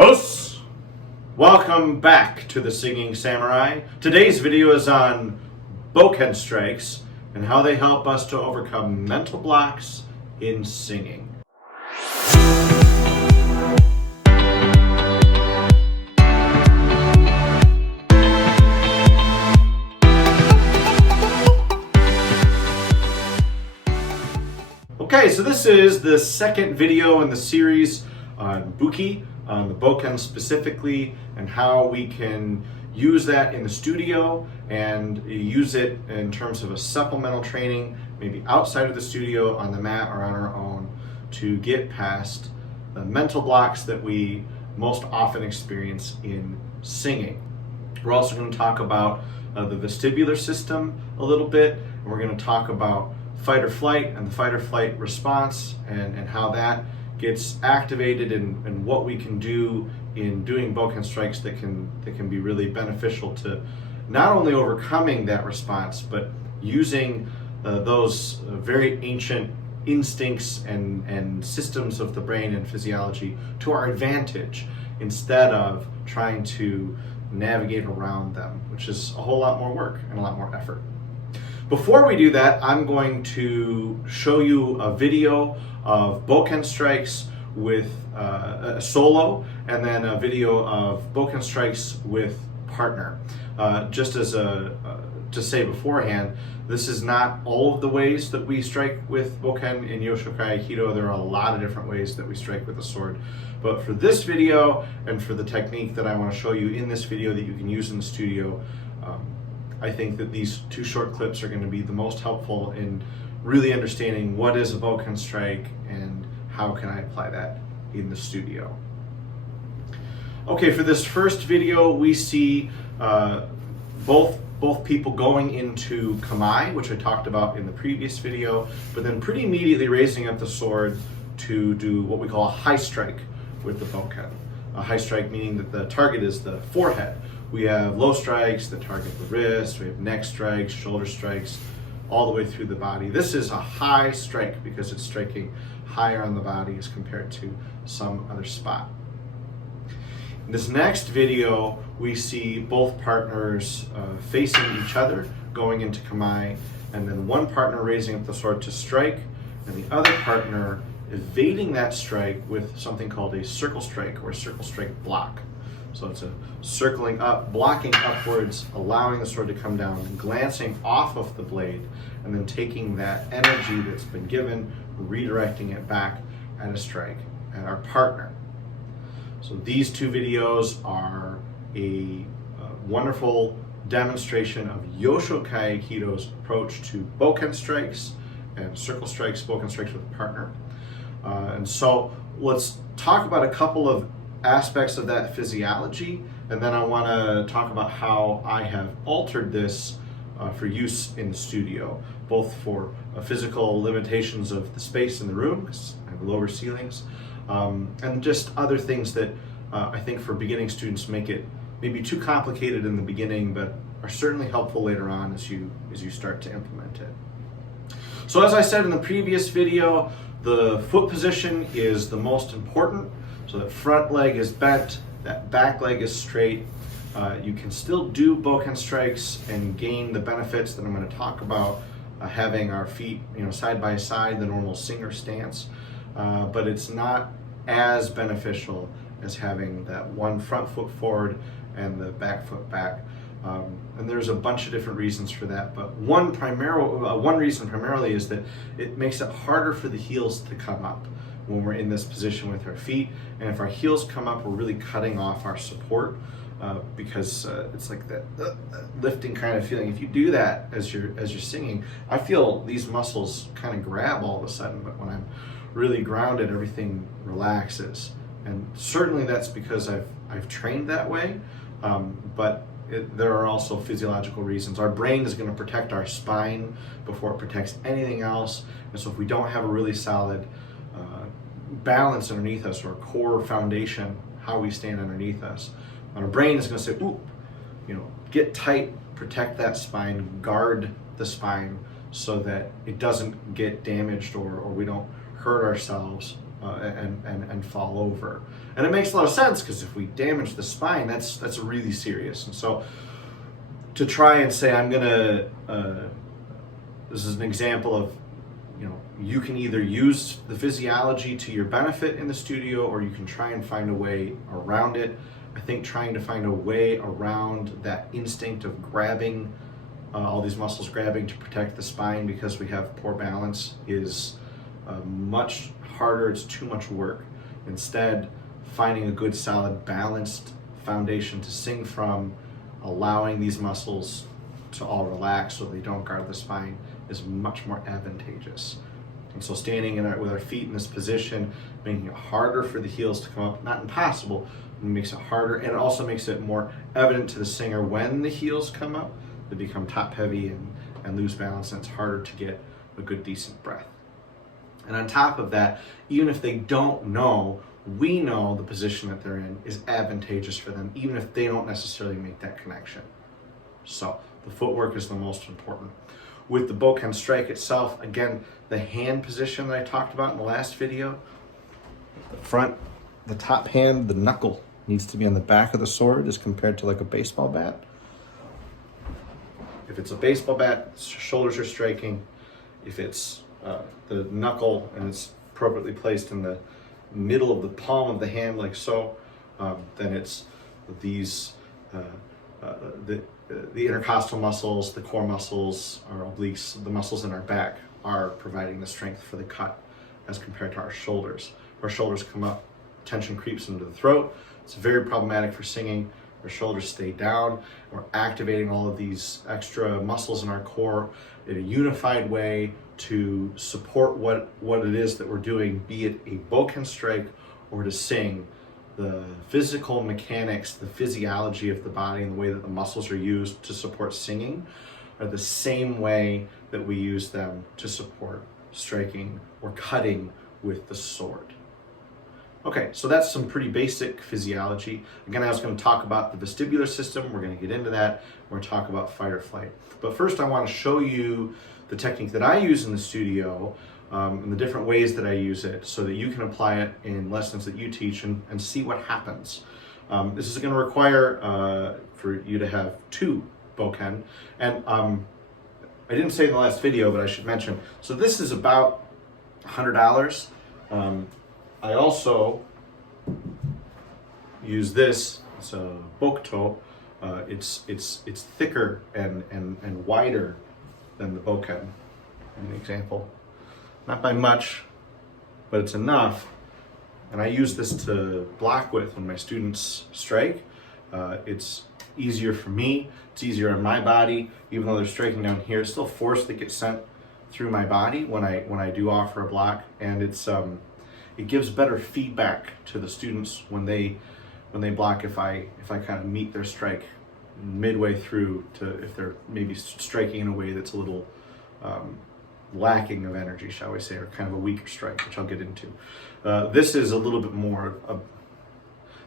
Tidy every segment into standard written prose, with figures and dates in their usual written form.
Os! Welcome back to the Singing Samurai. Today's video is on bokken strikes and how they help us to overcome mental blocks in singing. Okay, so this is the second video in the series on buki, on the bokken specifically, and how we can use that in the studio and use it in terms of a supplemental training, maybe outside of the studio, on the mat or on our own, to get past the mental blocks that we most often experience in singing. We're also going to talk about the vestibular system a little bit, and we're going to talk about fight or flight and the fight or flight response and how that gets activated and what we can do in doing bokken strikes that can be really beneficial to not only overcoming that response, but using those very ancient instincts and systems of the brain and physiology to our advantage instead of trying to navigate around them, which is a whole lot more work and a lot more effort. Before we do that, I'm going to show you a video of bokken strikes with a solo, and then a video of bokken strikes with partner. Just as to say beforehand, this is not all of the ways that we strike with bokken in Yoshokai Aikido. There are a lot of different ways that we strike with a sword. But for this video and for the technique that I want to show you in this video that you can use in the studio, I think that these two short clips are going to be the most helpful in really understanding what is a bokken strike and how can I apply that in the studio. Okay, for this first video we see both people going into kamae, which I talked about in the previous video, but then pretty immediately raising up the sword to do what we call a high strike with the bokken. A high strike meaning that the target is the forehead. We have low strikes that target the wrist, we have neck strikes, shoulder strikes, all the way through the body. This is a high strike because it's striking higher on the body as compared to some other spot. In this next video, we see both partners facing each other, going into kamae, and then one partner raising up the sword to strike, and the other partner evading that strike with something called a circle strike or circle strike block. So it's a circling up, blocking upwards, allowing the sword to come down, and glancing off of the blade, and then taking that energy that's been given, redirecting it back at a strike at our partner. So these two videos are a wonderful demonstration of Yoshokai Aikido's approach to bokken strikes and circle strikes, bokken strikes with a partner. And so let's talk about a couple of aspects of that physiology, and then I want to talk about how I have altered this for use in the studio, both for physical limitations of the space in the room, because I have lower ceilings, and just other things that I think for beginning students make it maybe too complicated in the beginning, but are certainly helpful later on as you start to implement it. So as I said in the previous video, the foot position is the most important. So that front leg is bent, that back leg is straight. You can still do bokken strikes and gain the benefits that I'm going to talk about, having our feet side by side, the normal singer stance, but it's not as beneficial as having that one front foot forward and the back foot back. And there's a bunch of different reasons for that, but one reason primarily is that it makes it harder for the heels to come up when we're in this position with our feet. And if our heels come up, we're really cutting off our support because it's like that lifting kind of feeling. If you do that as you're singing, I feel these muscles kind of grab all of a sudden, but when I'm really grounded, everything relaxes. And certainly that's because I've trained that way, but there are also physiological reasons. Our brain is going to protect our spine before it protects anything else, and so if we don't have a really solid balance underneath us, or core foundation, how we stand underneath us, and our brain is going to say, ooh, get tight, protect that spine, guard the spine so that it doesn't get damaged or we don't hurt ourselves and fall over. And it makes a lot of sense, because if we damage the spine, that's really serious. And so to try and say, I'm gonna, this is an example of, you can either use the physiology to your benefit in the studio, or you can try and find a way around it. I think trying to find a way around that instinct of grabbing, all these muscles grabbing to protect the spine because we have poor balance, is much harder. It's too much work. Instead, finding a good, solid, balanced foundation to sing from, allowing these muscles to all relax so they don't guard the spine, is much more advantageous. And so standing with our feet in this position, making it harder for the heels to come up, not impossible, it makes it harder, and it also makes it more evident to the singer when the heels come up, they become top heavy and lose balance, and it's harder to get a good, decent breath. And on top of that, even if they don't know, we know the position that they're in is advantageous for them, even if they don't necessarily make that connection. So the footwork is the most important. With the Vulcan Strike itself, again, the hand position that I talked about in the last video, the top hand, the knuckle needs to be on the back of the sword as compared to like a baseball bat. If it's a baseball bat, shoulders are striking. If it's the knuckle and it's appropriately placed in the middle of the palm of the hand like so, then it's these the intercostal muscles, the core muscles, our obliques, the muscles in our back are providing the strength for the cut as compared to our shoulders. Our shoulders come up, tension creeps into the throat. It's very problematic for singing. Our shoulders stay down. We're activating all of these extra muscles in our core in a unified way to support what it is that we're doing, be it a bokken strike or to sing. The physical mechanics, the physiology of the body and the way that the muscles are used to support singing are the same way that we use them to support striking or cutting with the sword. Okay, so that's some pretty basic physiology. Again, I was going to talk about the vestibular system. We're going to get into that. We're going to talk about fight or flight. But first, I want to show you the technique that I use in the studio, and the different ways that I use it so that you can apply it in lessons that you teach and see what happens. This is going to require for you to have 2 bokken. And I didn't say in the last video, but I should mention, so this is about $100. I also use this. It's a bokuto. It's thicker and wider than the bokken. An example, not by much, but it's enough. And I use this to block with when my students strike. It's easier for me. It's easier on my body, even though they're striking down here. It's still force that gets sent through my body when I do offer a block, and it gives better feedback to the students when they block if I kind of meet their strike midway through, to if they're maybe striking in a way that's a little lacking of energy, shall we say, or kind of a weaker strike, which I'll get into. This is a little bit more, I think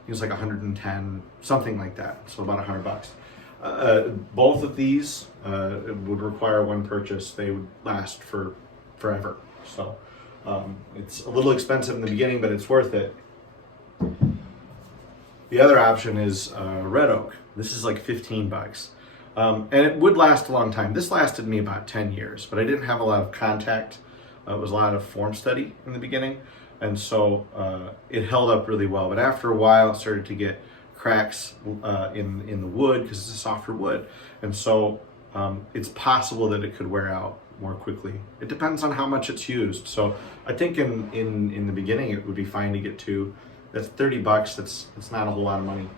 it's like 110, something like that, so about $100. Both of these would require one purchase. They would last for forever. So it's a little expensive in the beginning, but it's worth it. The other option is red oak. This is like $15. And it would last a long time. This lasted me about 10 years, but I didn't have a lot of contact. It was a lot of form study in the beginning. And so it held up really well. But after a while, it started to get cracks in the wood because it's a softer wood. And so it's possible that it could wear out more quickly. It depends on how much it's used. So I think in the beginning, it would be fine to get 2. That's $30. That's not a whole lot of money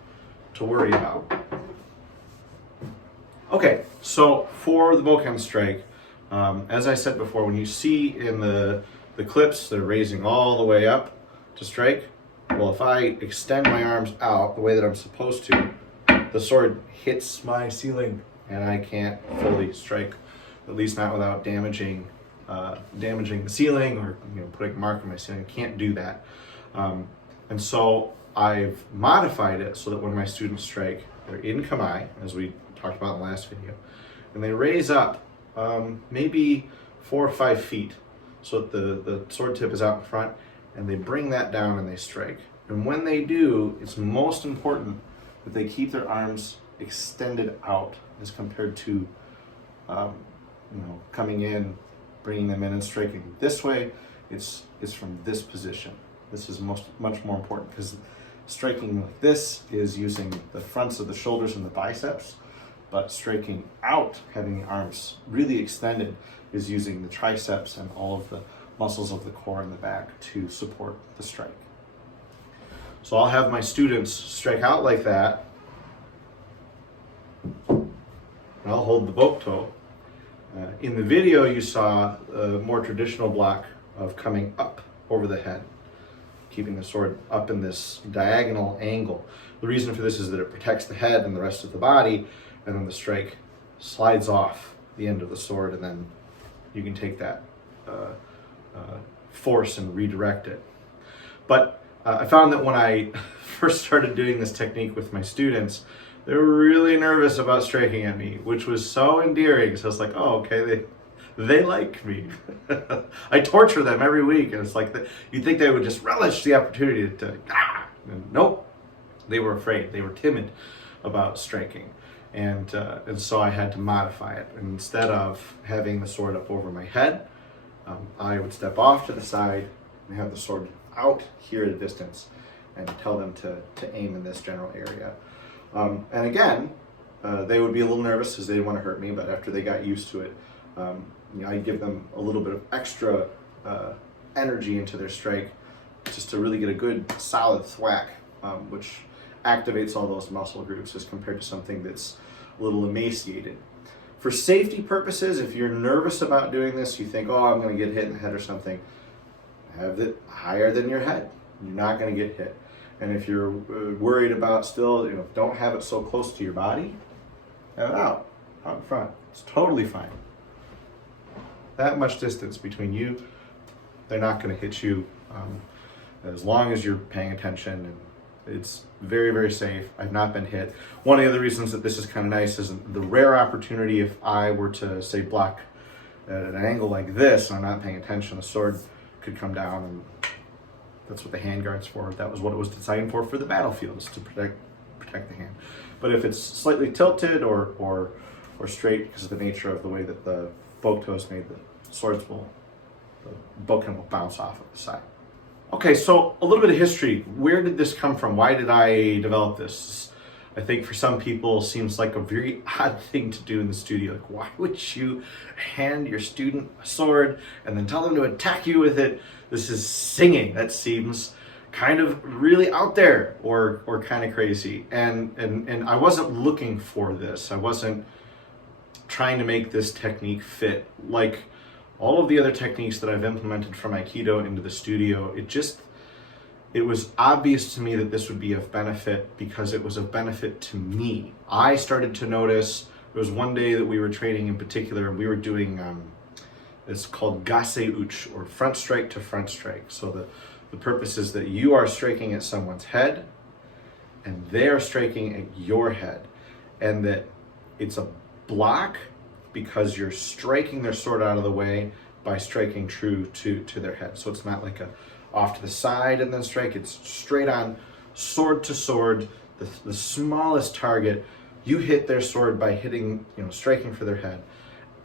to worry about. Okay, so for the bokken strike, as I said before, when you see in the clips, they're raising all the way up to strike. Well, if I extend my arms out the way that I'm supposed to, the sword hits my ceiling and I can't fully strike, at least not without damaging the ceiling or putting a mark on my ceiling. I can't do that. And so I've modified it so that when my students strike, they're in kamae, as we talked about in the last video, and they raise up maybe 4 or 5 feet so that the sword tip is out in front, and they bring that down and they strike. And when they do, it's most important that they keep their arms extended out as compared to coming in, bringing them in and striking this way. It's from this position. This is much more important, because striking like this is using the fronts of the shoulders and the biceps, but striking out, having the arms really extended, is using the triceps and all of the muscles of the core and the back to support the strike. So I'll have my students strike out like that, and I'll hold the bokken. In the video, you saw a more traditional block of coming up over the head, keeping the sword up in this diagonal angle. The reason for this is that it protects the head and the rest of the body, and then the strike slides off the end of the sword, and then you can take that force and redirect it. But I found that when I first started doing this technique with my students, they were really nervous about striking at me, which was so endearing. So I was like, oh, okay, they like me. I torture them every week, and it's like you'd think they would just relish the opportunity to and nope, they were afraid. They were timid about striking, and so I had to modify it. And instead of having the sword up over my head, I would step off to the side and have the sword out here at a distance, and tell them to aim in this general area. And again, they would be a little nervous because they didn't want to hurt me, but after they got used to it, I give them a little bit of extra energy into their strike, just to really get a good solid thwack, which activates all those muscle groups as compared to something that's a little emaciated. For safety purposes, if you're nervous about doing this, you think, oh, I'm going to get hit in the head or something, have it higher than your head. You're not going to get hit. And if you're worried about still, don't have it so close to your body, have it out in front. It's totally fine. That much distance between you, they're not going to hit you as long as you're paying attention, and it's very, very safe. I've not been hit. One of the other reasons that this is kind of nice is the rare opportunity if I were to, say, block at an angle like this and I'm not paying attention, the sword could come down, and that's what the handguard's for. That was what it was designed for the battlefield, is to protect the hand. But if it's slightly tilted or straight, because of the nature of the way that the bokken is made, the bokken will bounce off of the side. Okay, so a little bit of history. Where did this come from? Why did I develop this? I think for some people it seems like a very odd thing to do in the studio. Like, why would you hand your student a sword and then tell them to attack you with it? This is singing. That seems kind of really out there or kind of crazy. And I wasn't looking for this. I wasn't trying to make this technique fit. Like all of the other techniques that I've implemented from Aikido into the studio, it was obvious to me that this would be of benefit because it was of benefit to me. I started to notice, there was one day that we were training in particular, and we were doing, it's called gase-uchi, or front strike to front strike. So the purpose is that you are striking at someone's head, and they are striking at your head. And that it's a block because you're striking their sword out of the way by striking true to their head. So it's not like a off to the side and then strike. It's straight on, sword to sword, the smallest target. You hit their sword by hitting, striking for their head.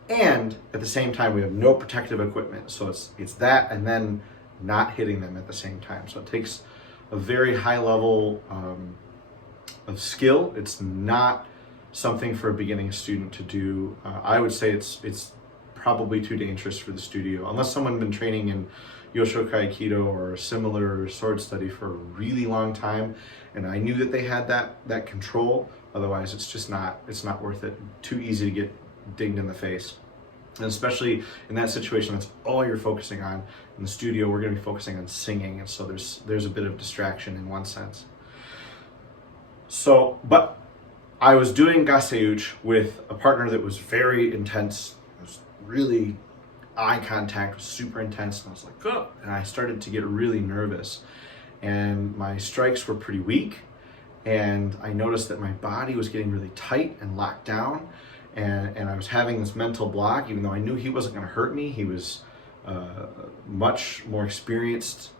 And at the same time, we have no protective equipment. So it's that and then not hitting them at the same time. So it takes a very high level of skill. It's not something for a beginning student to do. I would say it's probably too dangerous for the studio, unless someone had been training in Yoshokai Aikido or a similar sword study for a really long time, and I knew that they had that control. Otherwise, it's not worth it. Too easy to get dinged in the face. And especially in that situation, that's all you're focusing on. In the studio, we're going to be focusing on singing, and so there's a bit of distraction in one sense. So, but I was doing gase-uchi with a partner that was very intense. It was really, eye contact was super intense, and I was like, oh, and I started to get really nervous. And my strikes were pretty weak, and I noticed that my body was getting really tight and locked down, and I was having this mental block, even though I knew he wasn't going to hurt me. He was much more experienced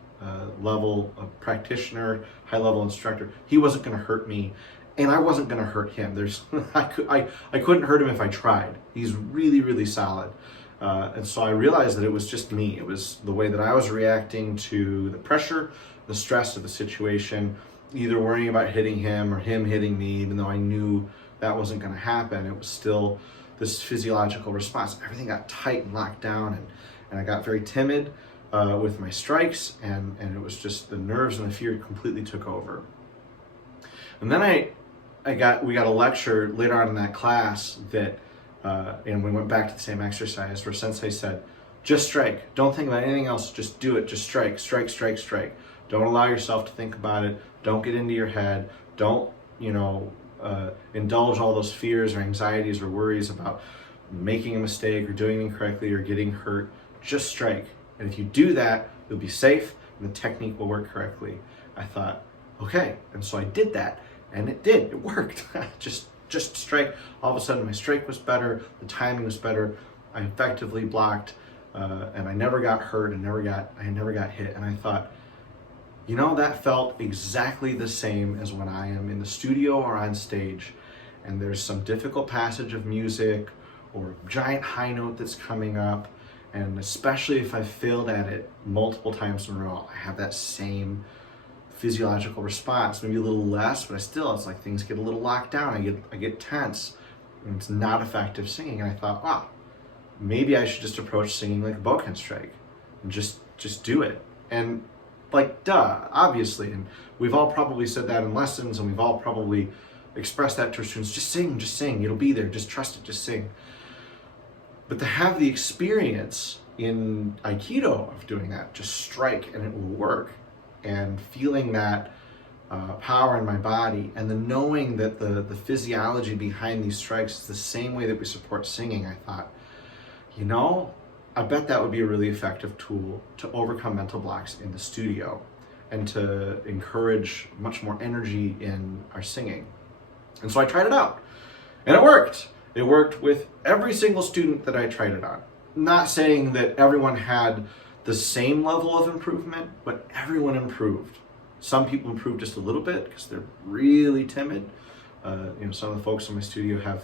level practitioner, high level instructor. He wasn't going to hurt me, and I wasn't going to hurt him. I couldn't hurt him if I tried. He's really, really solid. And so I realized that it was just me. It was the way that I was reacting to the pressure, the stress of the situation, either worrying about hitting him or him hitting me, even though I knew that wasn't going to happen. It was still this physiological response. Everything got tight and locked down, and I got very timid with my strikes, and it was just the nerves and the fear completely took over. And then we got a lecture later on in that class that, and we went back to the same exercise where Sensei said, just strike. Don't think about anything else. Just do it. Just strike, strike, strike, strike. Don't allow yourself to think about it. Don't get into your head. Don't, indulge all those fears or anxieties or worries about making a mistake or doing it incorrectly or getting hurt. Just strike. And if you do that, you'll be safe and the technique will work correctly. I thought, okay. And so I did that, and it did. It worked. Just strike. All of a sudden my strike was better. The timing was better. I effectively blocked, and I never got hurt and I never got hit. And I thought, that felt exactly the same as when I am in the studio or on stage and there's some difficult passage of music or a giant high note that's coming up, and especially if I've failed at it multiple times in a row, I have that same physiological response, maybe a little less, but it's like things get a little locked down. I get tense, and it's not effective singing. And I thought, maybe I should just approach singing like a Vulcan Strike and just do it. And obviously, and we've all probably said that in lessons, and we've all probably expressed that to our students, just sing, it'll be there, just trust it, just sing. But to have the experience in Aikido of doing that, just strike and it will work, and feeling that power in my body, and the knowing that the physiology behind these strikes is the same way that we support singing, I thought, I bet that would be a really effective tool to overcome mental blocks in the studio and to encourage much more energy in our singing. And so I tried it out, and it worked. It worked with every single student that I tried it on. Not saying that everyone had the same level of improvement, but everyone improved. Some people improved just a little bit because they're really timid. Some of the folks in my studio have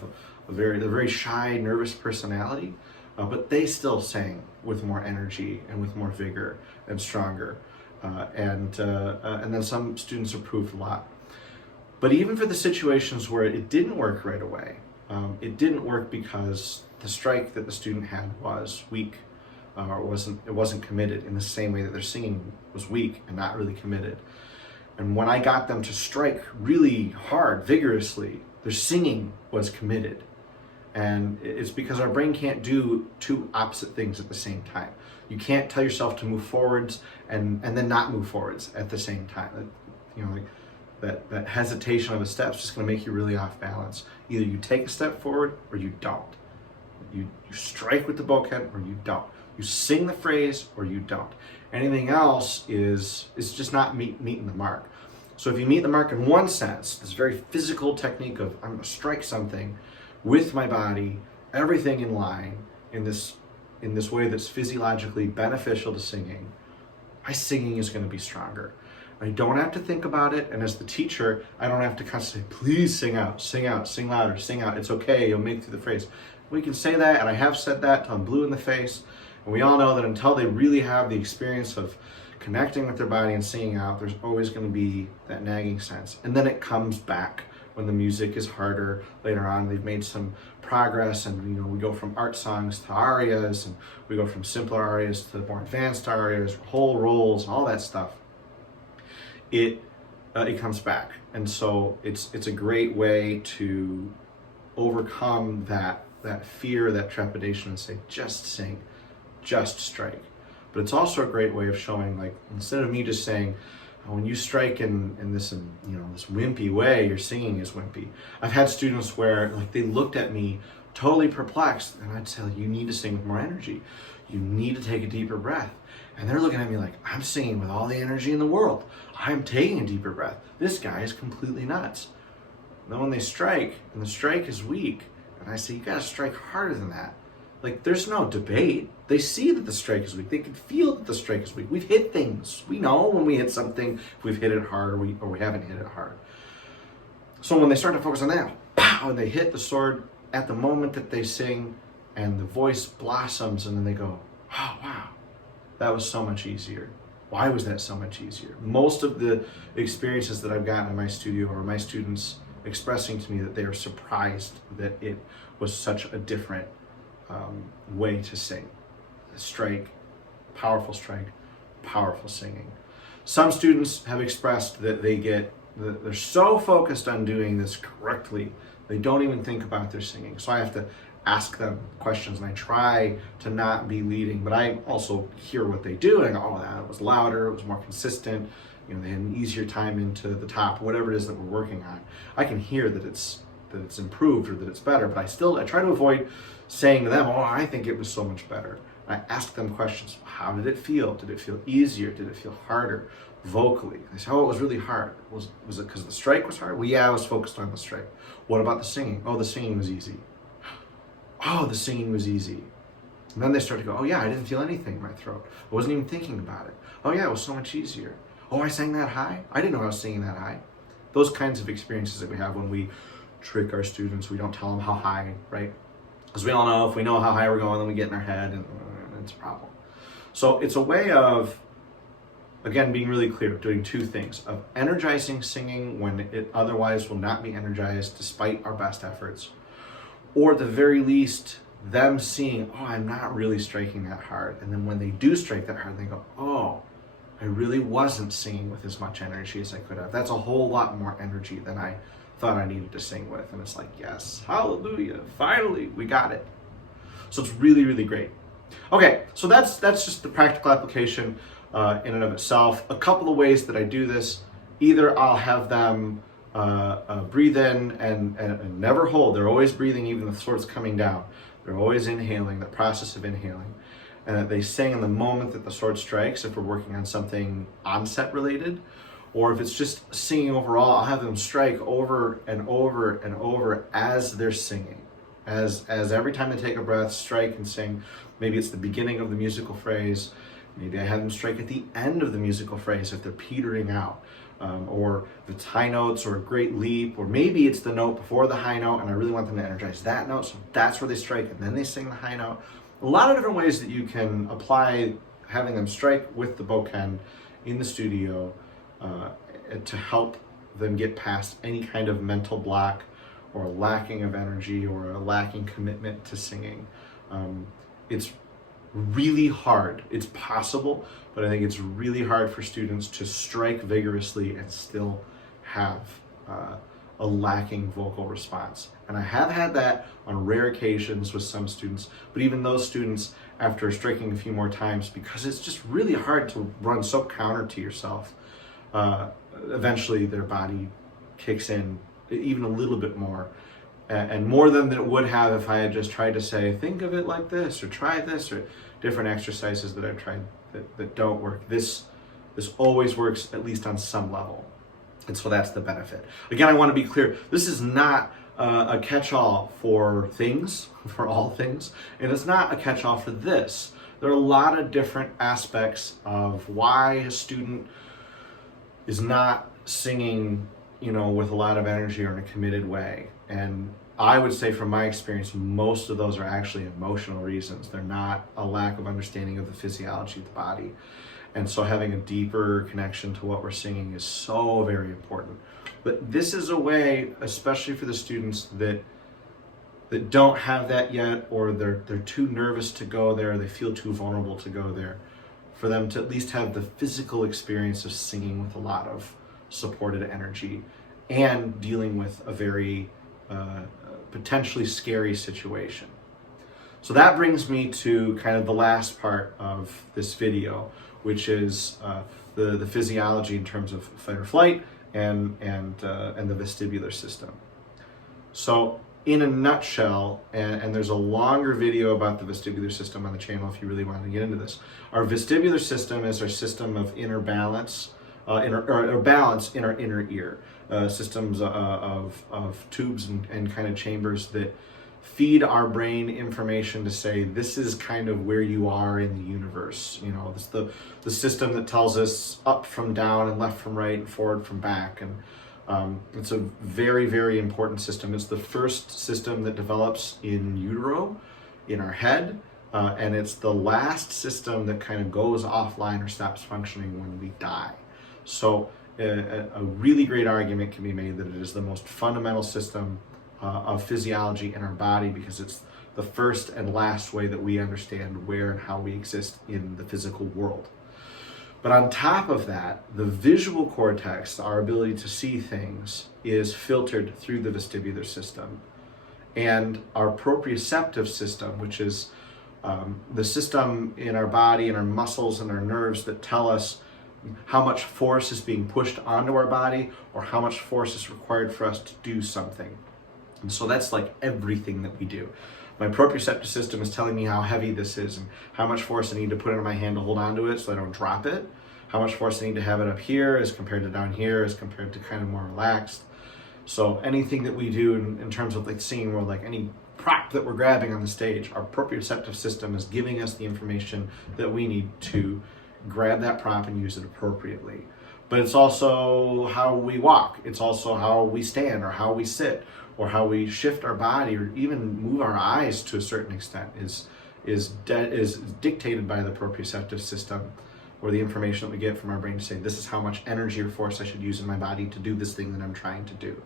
a very shy, nervous personality. But they still sang with more energy and with more vigor and stronger. And then some students improved a lot. But even for the situations where it didn't work right away, it didn't work because the strike that the student had was weak, or it wasn't committed in the same way that their singing was weak and not really committed. And when I got them to strike really hard, vigorously, their singing was committed. And it's because our brain can't do two opposite things at the same time. You can't tell yourself to move forwards and then not move forwards at the same time. That hesitation of a step is just going to make you really off balance. Either you take a step forward or you don't. You strike with the bokken or you don't. You sing the phrase or you don't. Anything else is just not meeting the mark. So if you meet the mark in one sense, this very physical technique of I'm going to strike something with my body, everything in line, in this way that's physiologically beneficial to singing, my singing is going to be stronger. I don't have to think about it, and as the teacher, I don't have to constantly say, please sing out, sing louder, sing out, it's okay, you'll make it through the phrase. We can say that, and I have said that till I'm blue in the face, and we all know that until they really have the experience of connecting with their body and singing out, there's always going to be that nagging sense. And then it comes back when the music is harder later on. They've made some progress, and we go from art songs to arias, and we go from simpler arias to more advanced arias, whole rolls, all that stuff. It comes back, and so it's a great way to overcome that fear, that trepidation, and say just sing, just strike. But it's also a great way of showing, instead of me just saying, when you strike in this wimpy way, your singing is wimpy. I've had students where they looked at me totally perplexed, and I'd say, you need to sing with more energy. You need to take a deeper breath. And they're looking at me like, I'm singing with all the energy in the world. I'm taking a deeper breath. This guy is completely nuts. And then when they strike, and the strike is weak, and I say, you gotta strike harder than that. Like, there's no debate. They see that the strike is weak. They can feel that the strike is weak. We've hit things. We know when we hit something, if we've hit it hard or we haven't hit it hard. So when they start to focus on that, pow, and they hit the sword at the moment that they sing, and the voice blossoms, and then they go, oh, wow, that was so much easier. Why was that so much easier? Most of the experiences that I've gotten in my studio are my students expressing to me that they are surprised that it was such a different way to sing. Strike, powerful singing. Some students have expressed that they're so focused on doing this correctly, they don't even think about their singing. So I have to ask them questions, and I try to not be leading, but I also hear what they do, and I go, oh, that was louder, it was more consistent, they had an easier time into the top, whatever it is that we're working on. I can hear that it's improved or that it's better, but I try to avoid saying to them, oh, I think it was so much better. I ask them questions. How did it feel? Did it feel easier? Did it feel harder vocally? They say, oh, it was really hard. Was it because the strike was hard? Well, yeah, I was focused on the strike. What about the singing? Oh, the singing was easy. Oh, the singing was easy. And then they start to go, oh yeah, I didn't feel anything in my throat. I wasn't even thinking about it. Oh yeah, it was so much easier. Oh, I sang that high? I didn't know I was singing that high. Those kinds of experiences that we have when we trick our students, we don't tell them how high, right? Because we all know if we know how high we're going, then we get in our head, and it's a problem. So it's a way of, again, being really clear, doing two things, of energizing singing when it otherwise will not be energized despite our best efforts, or at the very least, them seeing, oh, I'm not really striking that hard. And then when they do strike that hard, they go, oh, I really wasn't singing with as much energy as I could have. That's a whole lot more energy than I thought I needed to sing with. And it's like, yes, hallelujah, finally, we got it. So it's really, really great. Okay, so that's just the practical application in and of itself. A couple of ways that I do this: either I'll have them breathe in and never hold. They're always breathing, even if the sword's coming down. They're always inhaling, the process of inhaling. And that they sing in the moment that the sword strikes, if we're working on something onset related. Or if it's just singing overall, I'll have them strike over and over and over as they're singing. As every time they take a breath, strike and sing. Maybe it's the beginning of the musical phrase. Maybe I have them strike at the end of the musical phrase if they're petering out. Or if it's high notes or a great leap, or maybe it's the note before the high note and I really want them to energize that note, so that's where they strike and then they sing the high note. A lot of different ways that you can apply having them strike with the bokken in the studio to help them get past any kind of mental block or lacking of energy or a lacking commitment to singing. It's really hard. It's possible, but I think it's really hard for students to strike vigorously and still have a lacking vocal response. And I have had that on rare occasions with some students, but even those students, after striking a few more times, because it's just really hard to run so counter to yourself, eventually their body kicks in even a little bit more, and more than it would have if I had just tried to say, think of it like this, or try this, or different exercises that I've tried that don't work. This always works, at least on some level. And so that's the benefit. Again, I want to be clear, this is not a catch-all for things, for all things, and it's not a catch-all for this. There are a lot of different aspects of why a student is not singing, with a lot of energy or in a committed way. And I would say from my experience, most of those are actually emotional reasons. They're not a lack of understanding of the physiology of the body. And so having a deeper connection to what we're singing is so very important. But this is a way, especially for the students that don't have that yet, or they're too nervous to go there, they feel too vulnerable to go there, for them to at least have the physical experience of singing with a lot of supported energy and dealing with a very potentially scary situation. So that brings me to kind of the last part of this video, which is the physiology in terms of fight or flight and the vestibular system. So in a nutshell, and there's a longer video about the vestibular system on the channel if you really want to get into this. Our vestibular system is our system of inner balance, or balance in our inner ear. Systems of tubes and kind of chambers that feed our brain information to say, this is kind of where you are in the universe. You know, it's the system that tells us up from down and left from right and forward from back. And it's a very, very important system. It's the first system that develops in utero, in our head, and it's the last system that kind of goes offline or stops functioning when we die. So a really great argument can be made that it is the most fundamental system of physiology in our body, because it's the first and last way that we understand where and how we exist in the physical world. But on top of that, the visual cortex, our ability to see things, is filtered through the vestibular system. And our proprioceptive system, which is the system in our body and our muscles and our nerves that tell us how much force is being pushed onto our body or how much force is required for us to do something. And so that's like everything that we do. My proprioceptive system is telling me how heavy this is and how much force I need to put into my hand to hold onto it so I don't drop it. How much force I need to have it up here as compared to down here as compared to kind of more relaxed. So anything that we do in terms of like singing, or like any prop that we're grabbing on the stage, our proprioceptive system is giving us the information that we need to grab that prop and use it appropriately. But it's also how we walk. It's also how we stand or how we sit or how we shift our body or even move our eyes to a certain extent is dictated by the proprioceptive system, or the information that we get from our brain to say, this is how much energy or force I should use in my body to do this thing that I'm trying to do.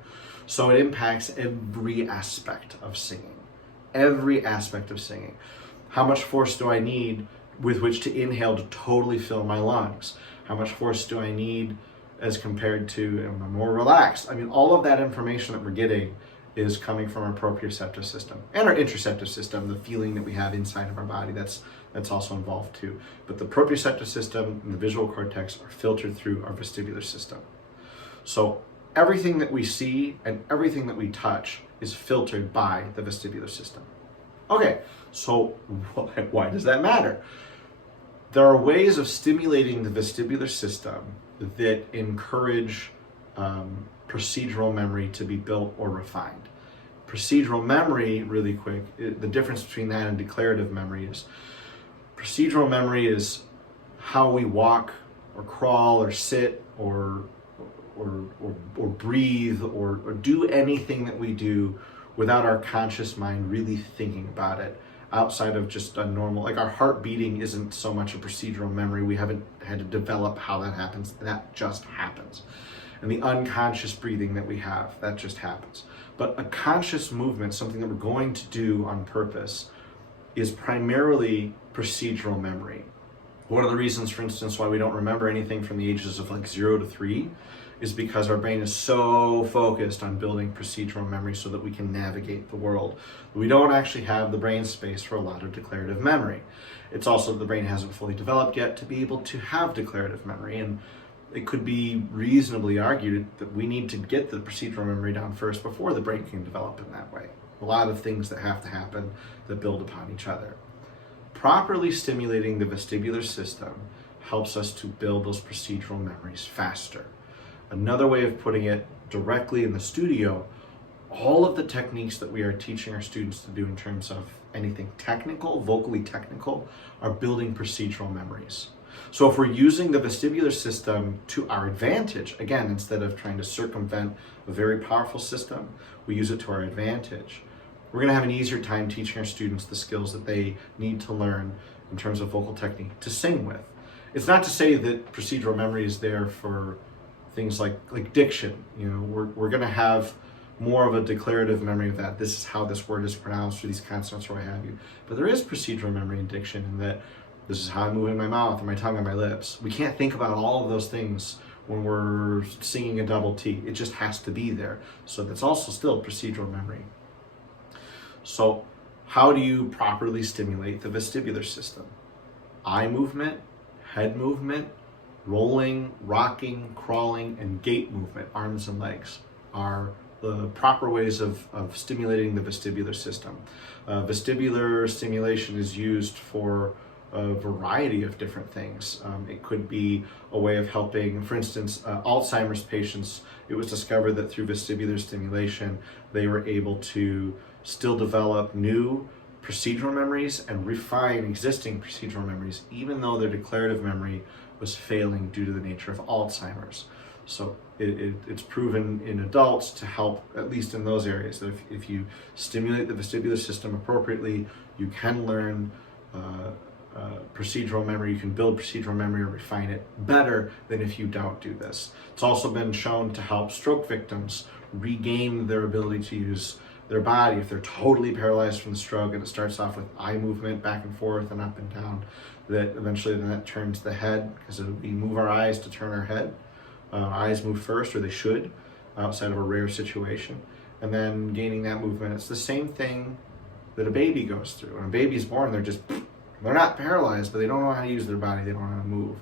So it impacts every aspect of singing. Every aspect of singing. How much force do I need with which to inhale to totally fill my lungs? How much force do I need as compared to, am I more relaxed? I mean, all of that information that we're getting is coming from our proprioceptive system and our interoceptive system, the feeling that we have inside of our body. That's also involved too. But the proprioceptive system and the visual cortex are filtered through our vestibular system. So everything that we see and everything that we touch is filtered by the vestibular system. Okay, so why does that matter? There are ways of stimulating the vestibular system that encourage procedural memory to be built or refined. Procedural memory, really quick, the difference between that and declarative memory is procedural memory is how we walk or crawl or sit or breathe or do anything that we do without our conscious mind really thinking about it, outside of just a normal, like our heart beating isn't so much a procedural memory. We haven't had to develop how that happens. That just happens. And the unconscious breathing that we have, that just happens. But a conscious movement, something that we're going to do on purpose, is primarily procedural memory. One of the reasons, for instance, why we don't remember anything from the ages of like 0 to 3 is because our brain is so focused on building procedural memory so that we can navigate the world. We don't actually have the brain space for a lot of declarative memory. It's also that the brain hasn't fully developed yet to be able to have declarative memory, and it could be reasonably argued that we need to get the procedural memory down first before the brain can develop in that way. A lot of things that have to happen that build upon each other. Properly stimulating the vestibular system helps us to build those procedural memories faster. Another way of putting it directly in the studio, all of the techniques that we are teaching our students to do in terms of anything technical, vocally technical, are building procedural memories. So if we're using the vestibular system to our advantage, again, instead of trying to circumvent a very powerful system, we use it to our advantage. We're going to have an easier time teaching our students the skills that they need to learn in terms of vocal technique to sing with. It's not to say that procedural memory is there for things like diction. You know, we're going to have more of a declarative memory of that. This is how this word is pronounced, or these consonants, or what have you. But there is procedural memory in diction, in that this is how I'm moving my mouth, or my tongue, or my lips. We can't think about all of those things when we're singing a double T. It just has to be there. So that's also still procedural memory. So how do you properly stimulate the vestibular system? Eye movement, head movement, rolling, rocking, crawling, and gait movement, arms and legs, are the proper ways of stimulating the vestibular system. Vestibular stimulation is used for a variety of different things. It could be a way of helping, for instance, Alzheimer's patients. It was discovered that through vestibular stimulation, they were able to still develop new procedural memories and refine existing procedural memories, even though their declarative memory was failing due to the nature of Alzheimer's. So it's proven in adults to help, at least in those areas, that if you stimulate the vestibular system appropriately, you can learn procedural memory, you can build procedural memory or refine it better than if you don't do this. It's also been shown to help stroke victims regain their ability to use their body if they're totally paralyzed from the stroke, and it starts off with eye movement back and forth and up and down, that eventually then that turns the head, because we move our eyes to turn our head. Eyes move first, or they should, outside of a rare situation, and then gaining that movement. It's the same thing that a baby goes through. When a baby's born, they're not paralyzed, but they don't know how to use their body, they don't know how to move.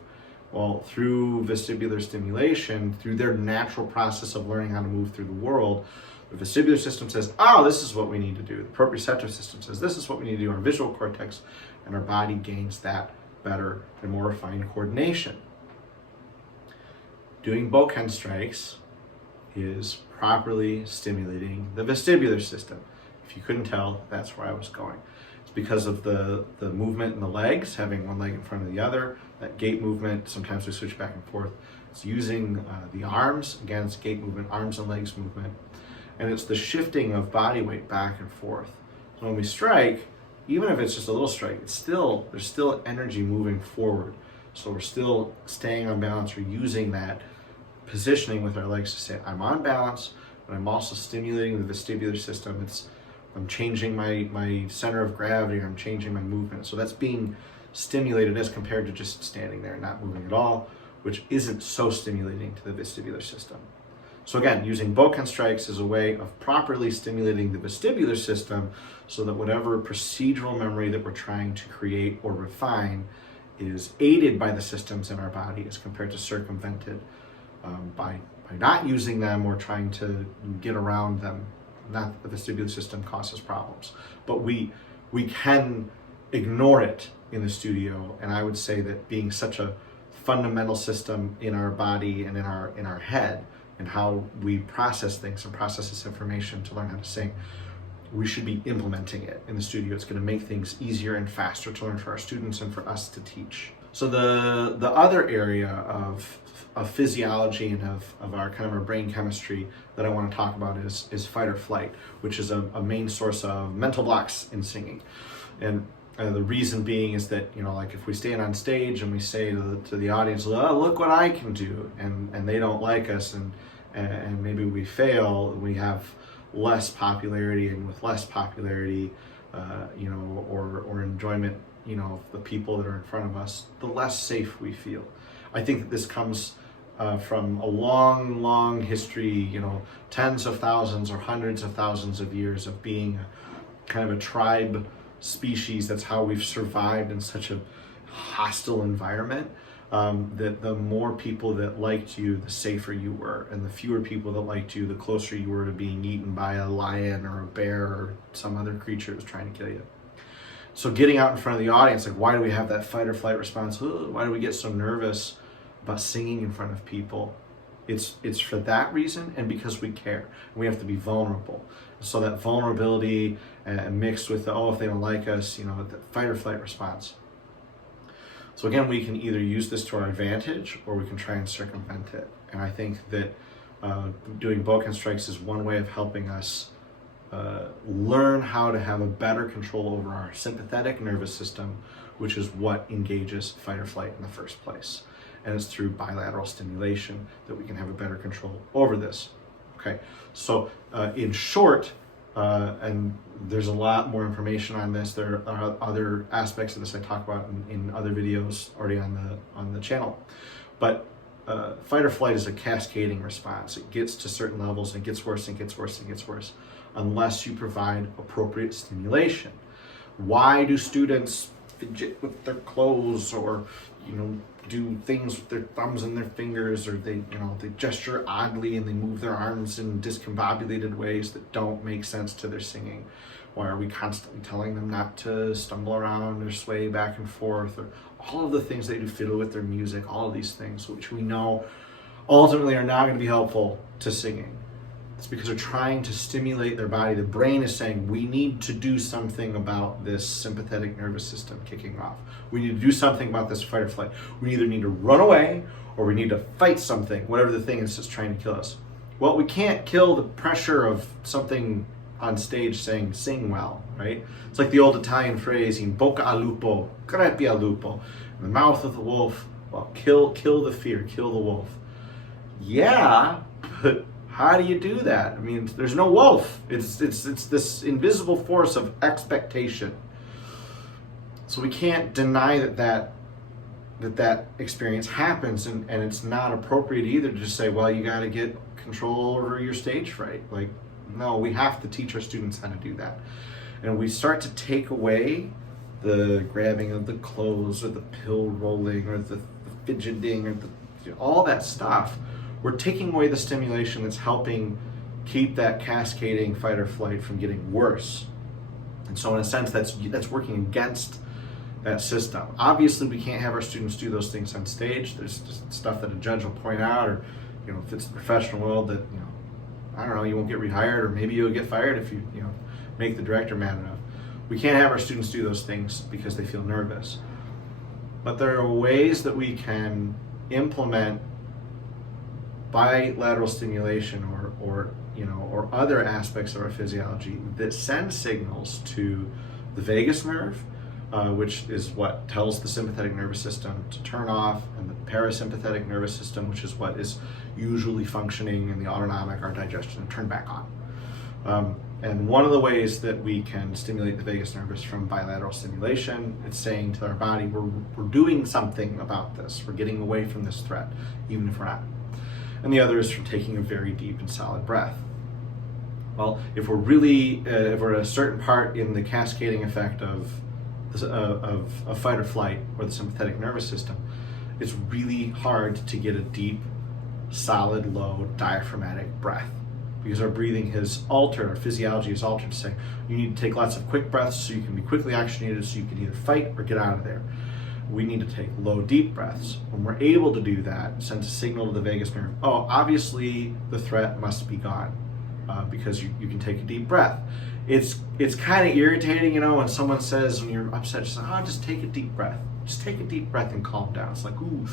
Well, through vestibular stimulation, through their natural process of learning how to move through the world, the vestibular system says, oh, this is what we need to do. The proprioceptive system says, this is what we need to do. Our visual cortex and our body gains that better and more refined coordination. Doing bokken strikes is properly stimulating the vestibular system. If you couldn't tell, that's where I was going. It's because of the movement in the legs, having one leg in front of the other, that gait movement. Sometimes we switch back and forth. It's using the arms, again, it's gait movement, arms and legs movement. And it's the shifting of body weight back and forth. So when we strike, even if it's just a little strike, there's still energy moving forward. So we're still staying on balance. We're using that positioning with our legs to say, I'm on balance, but I'm also stimulating the vestibular system. I'm changing my center of gravity, I'm changing my movement. So that's being stimulated as compared to just standing there and not moving at all, which isn't so stimulating to the vestibular system. So again, using bokken strikes is a way of properly stimulating the vestibular system so that whatever procedural memory that we're trying to create or refine is aided by the systems in our body as compared to circumvented by not using them or trying to get around them. Not that the vestibular system causes problems, but we can ignore it in the studio. And I would say that being such a fundamental system in our body and in our head, and how we process things and process this information to learn how to sing, we should be implementing it in the studio. It's going to make things easier and faster to learn for our students and for us to teach. So the other area of physiology and of our kind of our brain chemistry that I want to talk about is fight or flight, which is a main source of mental blocks in singing. And the reason being is that, like if we stand on stage and we say to the audience, oh, look what I can do, and they don't like us, and maybe we fail, we have less popularity, and with less popularity, or enjoyment, of the people that are in front of us, the less safe we feel. I think that this comes from a long, long history, tens of thousands or hundreds of thousands of years of being kind of a tribe species. That's how we've survived in such a hostile environment, that the more people that liked you, the safer you were, and the fewer people that liked you, the closer you were to being eaten by a lion or a bear or some other creature that was trying to kill you. So getting out in front of the audience, like, why do we have that fight or flight response? Why do we get so nervous about singing in front of people? It's for that reason, and because we care. We have to be vulnerable. So that vulnerability mixed with if they don't like us, the fight or flight response. So again, we can either use this to our advantage or we can try and circumvent it. And I think that doing bokken strikes is one way of helping us learn how to have a better control over our sympathetic nervous system, which is what engages fight or flight in the first place. And it's through bilateral stimulation that we can have a better control over this. Okay, so in short, and there's a lot more information on this. There are other aspects of this I talk about in other videos already on the channel. But fight or flight is a cascading response. It gets to certain levels and it gets worse and gets worse and gets worse unless you provide appropriate stimulation. Why do students fidget with their clothes, or do things with their thumbs and their fingers, or they gesture oddly and they move their arms in discombobulated ways that don't make sense to their singing? Why are we constantly telling them not to stumble around or sway back and forth, or all of the things they do, fiddle with their music, all of these things, which we know ultimately are not going to be helpful to singing? It's because they're trying to stimulate their body. The brain is saying, we need to do something about this sympathetic nervous system kicking off. We need to do something about this fight or flight. We either need to run away or we need to fight something, whatever the thing is that's trying to kill us. Well, we can't kill the pressure of something on stage saying, sing well, right? It's like the old Italian phrase, in bocca al lupo, crepi al lupo. In the mouth of the wolf, well, kill the fear, kill the wolf. Yeah, but how do you do that? I mean, there's no wolf. It's this invisible force of expectation. So we can't deny that experience happens, and it's not appropriate either to just say, well, you got to get control over your stage fright. Like, no, we have to teach our students how to do that. And we start to take away the grabbing of the clothes or the pill rolling or the fidgeting or all that stuff. We're taking away the stimulation that's helping keep that cascading fight or flight from getting worse. And so in a sense, that's working against that system. Obviously, we can't have our students do those things on stage. There's just stuff that a judge will point out, or if it's the professional world, that I don't know, you won't get rehired, or maybe you'll get fired if you make the director mad enough. We can't have our students do those things because they feel nervous. But there are ways that we can implement bilateral stimulation or other aspects of our physiology that send signals to the vagus nerve, which is what tells the sympathetic nervous system to turn off, and the parasympathetic nervous system, which is what is usually functioning in the autonomic, our digestion, to turn back on. And one of the ways that we can stimulate the vagus nervus from bilateral stimulation, it's saying to our body, we're doing something about this. We're getting away from this threat, even if we're not. And the other is from taking a very deep and solid breath. Well, if we're at a certain part in the cascading effect of fight or flight or the sympathetic nervous system, it's really hard to get a deep, solid, low, diaphragmatic breath, because our breathing has altered, our physiology is altered to say, you need to take lots of quick breaths so you can be quickly oxygenated so you can either fight or get out of there. We need to take low, deep breaths. When we're able to do that, it sends a signal to the vagus nerve, oh, obviously the threat must be gone, because you can take a deep breath. It's kind of irritating, when someone says, when you're upset, just take a deep breath. Just take a deep breath and calm down. It's like, ooh,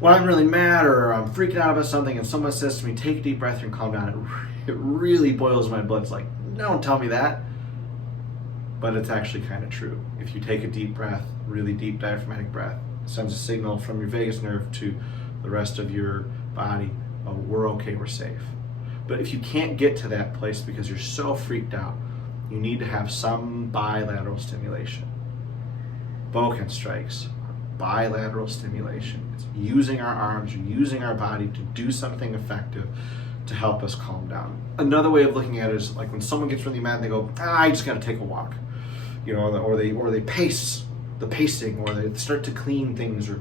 when I'm really mad or I'm freaking out about something and someone says to me, take a deep breath and calm down, it really boils my blood. It's like, don't tell me that. But it's actually kind of true. If you take a deep breath, really deep diaphragmatic breath, it sends a signal from your vagus nerve to the rest of your body, we're okay, we're safe. But if you can't get to that place because you're so freaked out, you need to have some bilateral stimulation. Vulcan strikes are bilateral stimulation. It's using our arms or using our body to do something effective to help us calm down. Another way of looking at it is like when someone gets really mad and they go, I just gotta take a walk. Or they pace, the pacing, or they start to clean things, or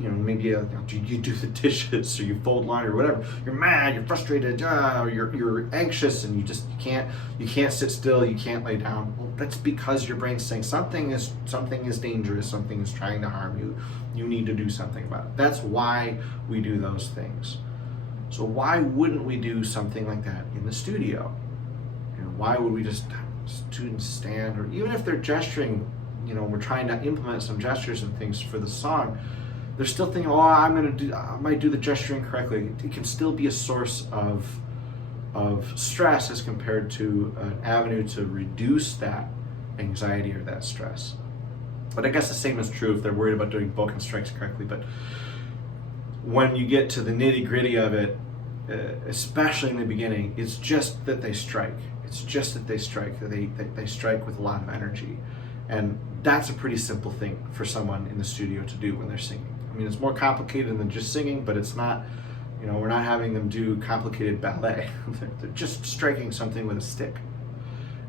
maybe you do the dishes, or you fold laundry, or whatever. You're mad, you're frustrated, or you're anxious, and you can't sit still, you can't lay down. Well, that's because your brain's saying something is dangerous, something is trying to harm you. You need to do something about it. That's why we do those things. So why wouldn't we do something like that in the studio? Why would we just have students stand, or even if they're gesturing, we're trying to implement some gestures and things for the song, they're still thinking, I might do the gesturing correctly. It can still be a source of stress as compared to an avenue to reduce that anxiety or that stress. But I guess the same is true if they're worried about doing bokken strikes correctly. But when you get to the nitty gritty of it, especially in the beginning, it's just that they strike. It's just that they strike. They strike with a lot of energy. And that's a pretty simple thing for someone in the studio to do when they're singing. I mean, it's more complicated than just singing, but it's not, we're not having them do complicated ballet. They're just striking something with a stick.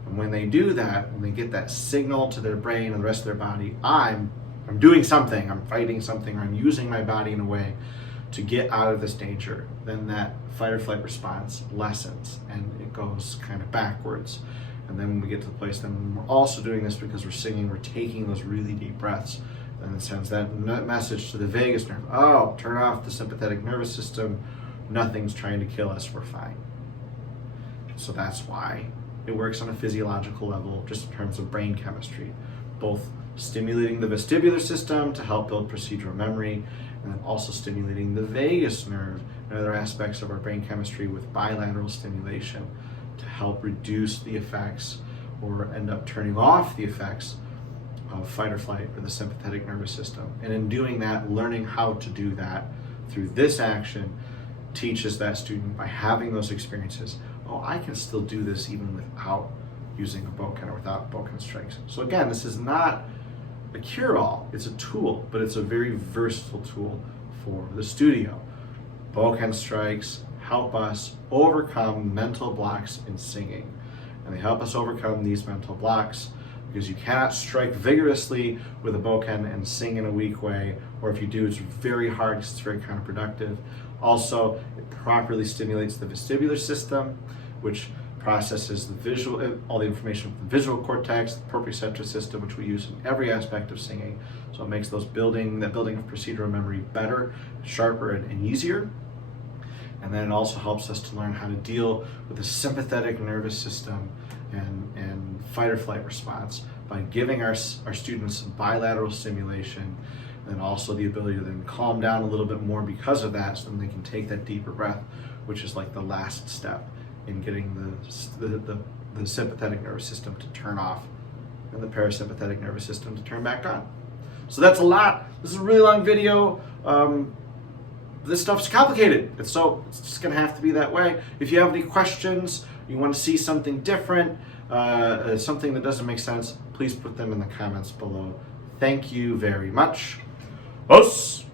And when they do that, when they get that signal to their brain and the rest of their body, I'm doing something, I'm fighting something, or I'm using my body in a way to get out of this danger, then that fight or flight response lessens and it goes kind of backwards. And then when we get to the place, then we're also doing this because we're singing, we're taking those really deep breaths. And it sends that message to the vagus nerve. Oh, turn off the sympathetic nervous system. Nothing's trying to kill us, we're fine. So that's why it works on a physiological level, just in terms of brain chemistry, both stimulating the vestibular system to help build procedural memory, and then also stimulating the vagus nerve and other aspects of our brain chemistry with bilateral stimulation to help reduce the effects or end up turning off the effects of fight or flight or the sympathetic nervous system. And in doing that, learning how to do that through this action teaches that student, by having those experiences, oh, I can still do this even without using a bokken or without bokken strikes. So again, this is not a cure-all, it's a tool, but it's a very versatile tool for the studio. Bokken strikes help us overcome mental blocks in singing. And they help us overcome these mental blocks because you cannot strike vigorously with a bokken and sing in a weak way, or if you do, it's very hard because it's very counterproductive. Also, it properly stimulates the vestibular system, which processes the visual, all the information from the visual cortex, the proprioceptive system, which we use in every aspect of singing. So it makes that building of procedural memory better, sharper, and easier. And then it also helps us to learn how to deal with the sympathetic nervous system and fight or flight response by giving our students bilateral stimulation, and also the ability to then calm down a little bit more because of that, so then they can take that deeper breath, which is like the last step in getting the sympathetic nervous system to turn off and the parasympathetic nervous system to turn back on. So that's a lot. This is a really long video. This stuff's complicated, and so it's just gonna have to be that way. If you have any questions, you want to see something different, something that doesn't make sense, please put them in the comments below. Thank you very much. Os!